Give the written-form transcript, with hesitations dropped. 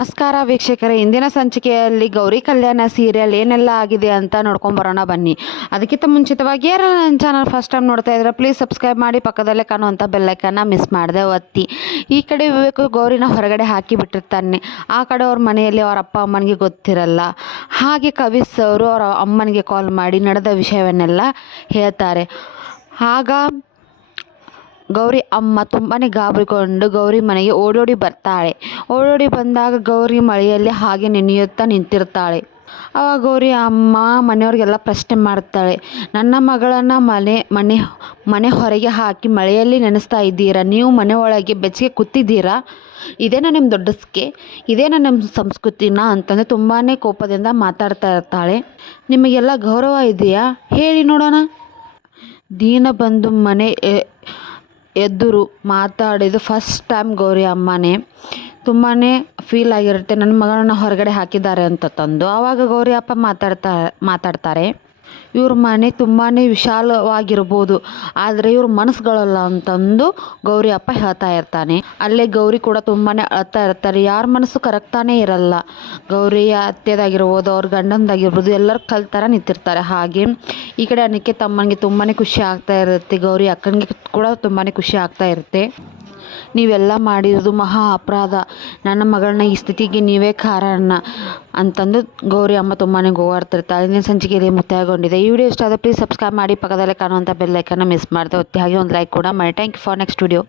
ನಮಸ್ಕಾರ ವೀಕ್ಷಕರೇ, ಇಂದಿನ ಸಂಚಿಕೆಯಲ್ಲಿ ಗೌರಿ ಕಲ್ಯಾಣ ಸೀರಿಯಲ್ ಏನೆಲ್ಲ ಆಗಿದೆ ಅಂತ ನೋಡ್ಕೊಂಬರೋಣ ಬನ್ನಿ. ಅದಕ್ಕಿಂತ ಮುಂಚಿತವಾಗಿ ಯಾರು ನನ್ನ ಚಾನಲ್ ಫಸ್ಟ್ ಟೈಮ್ ನೋಡ್ತಾ ಇದ್ರೆ ಪ್ಲೀಸ್ ಸಬ್ಸ್ಕ್ರೈಬ್ ಮಾಡಿ, ಪಕ್ಕದಲ್ಲೇ ಕಾಣುವಂಥ ಬೆಲ್ಲೈಕನ್ನ ಮಿಸ್ ಮಾಡದೆ ಒತ್ತಿ. ಈ ಕಡೆ ವಿವೇಕ್ ಗೌರಿನ ಹೊರಗಡೆ ಹಾಕಿ ಬಿಟ್ಟಿರ್ತಾನೆ. ಆ ಕಡೆ ಅವ್ರ ಮನೆಯಲ್ಲಿ ಅವ್ರ ಅಪ್ಪ ಅಮ್ಮನಿಗೆ ಗೊತ್ತಿರಲ್ಲ. ಹಾಗೆ ಕವಿಸ್ ಅವರು ಅವರ ಅಮ್ಮನಿಗೆ ಕಾಲ್ ಮಾಡಿ ನಡೆದ ವಿಷಯವನ್ನೆಲ್ಲ ಹೇಳ್ತಾರೆ. ಆಗ ಗೌರಿ ಅಮ್ಮ ತುಂಬಾ ಗಾಬರಿಗೊಂಡು ಗೌರಿ ಮನೆಗೆ ಓಡೋಡಿ ಬರ್ತಾಳೆ. ಓಡೋಡಿ ಬಂದಾಗ ಗೌರಿ ಮಳೆಯಲ್ಲಿ ಹಾಗೆ ನೆನೆಯುತ್ತಾ ನಿಂತಿರ್ತಾಳೆ. ಆವಾಗ ಗೌರಿ ಅಮ್ಮ ಮನೆಯವ್ರಿಗೆಲ್ಲ ಪ್ರಶ್ನೆ ಮಾಡ್ತಾಳೆ, ನನ್ನ ಮಗಳನ್ನು ಮನೆ ಹೊರಗೆ ಹಾಕಿ ಮಳೆಯಲ್ಲಿ ನೆನೆಸ್ತಾ ಇದ್ದೀರಾ? ನೀವು ಮನೆ ಒಳಗೆ ಬೆಚ್ಚಗೆ ಕೂತಿದ್ದೀರಾ? ಇದೇನಾ ನಿಮ್ಮ ದೊಡ್ಡಸ್ಕೆ? ಇದೇನಾ ನಿಮ್ಮ ಸಂಸ್ಕೃತಿನ ಅಂತಂದರೆ ತುಂಬಾ ಕೋಪದಿಂದ ಮಾತಾಡ್ತಾ ಇರ್ತಾಳೆ. ನಿಮಗೆಲ್ಲ ಗೌರವ ಇದೆಯಾ ಹೇಳಿ ನೋಡೋಣ. ದೀನ ಬಂದು ಮನೆ ಎದುರು ಮಾತಾಡಿದ್ದು ಫಸ್ಟ್ ಟೈಮ್ ಗೌರಿ ಅಮ್ಮನೇ. ತುಂಬಾ ಫೀಲ್ ಆಗಿರುತ್ತೆ, ನನ್ನ ಮಗಳನ್ನ ಹೊರಗಡೆ ಹಾಕಿದ್ದಾರೆ ಅಂತ ತಂದು. ಆವಾಗ ಗೌರಿ ಅಪ್ಪ ಮಾತಾಡ್ತಾರೆ, ಇವ್ರ ಮನೆ ತುಂಬಾ ವಿಶಾಲವಾಗಿರ್ಬೋದು, ಆದರೆ ಇವ್ರ ಮನಸ್ಸುಗಳಲ್ಲ ಅಂತಂದು ಗೌರಿ ಅಪ್ಪ ಹೇಳ್ತಾ ಇರ್ತಾನೆ. ಅಲ್ಲೇ ಗೌರಿ ಕೂಡ ತುಂಬಾ ಅಳ್ತಾ ಇರ್ತಾರೆ. ಯಾರ ಮನಸ್ಸು ಕರಗ್ತಾನೇ ಇರಲ್ಲ. ಗೌರಿಯ ಅತ್ತೆದಾಗಿರ್ಬೋದು, ಅವ್ರ ಗಂಡಂದಾಗಿರ್ಬೋದು, ಎಲ್ಲರೂ ಕಲ್ತರ ನಿಂತಿರ್ತಾರೆ. ಹಾಗೆ ಈ ಕಡೆ ಅನಿಕೆ ತಮ್ಮನಿಗೆ ತುಂಬಾ ಖುಷಿ ಆಗ್ತಾ ಇರುತ್ತೆ. ಗೌರಿ ಅಕ್ಕನಿಗೆ ಕೂಡ ತುಂಬಾ ಖುಷಿ ಆಗ್ತಾ ಇರುತ್ತೆ. ನೀವೆಲ್ಲ ಮಾಡಿರೋದು ಮಹಾ ಅಪರಾಧ, ನನ್ನ ಮಗಳನ್ನ ಈ ಸ್ಥಿತಿಗೆ ನೀವೇ ಕಾರಣ ಅಂತಂದು ಗೌರಿ ಅಮ್ಮ ತುಂಬಾ ಗೋವಾಡ್ತಿರ್ತಾಳೆ. ಇಂದಿನ ಸಂಚಿಕೆಯಲ್ಲಿ ಮುಕ್ತಾಯಗೊಂಡಿದೆ. ಈ ವಿಡಿಯೋ ಇಷ್ಟ ಆದರೆ ಪ್ಲೀಸ್ ಸಬ್ಸ್ಕ್ರೈಬ್ ಮಾಡಿ, ಪಕ್ಕದಲ್ಲೇ ಕಾಣುವಂಥ ಬೆಲ್ಲೈಕನ್ನ ಮಿಸ್ ಮಾಡದೆ ಒತ್ತಿ. ಹಾಗೆ ಒಂದು ಲೈಕ್ ಕೂಡ ಮಾಡಿ. Thank you for next video.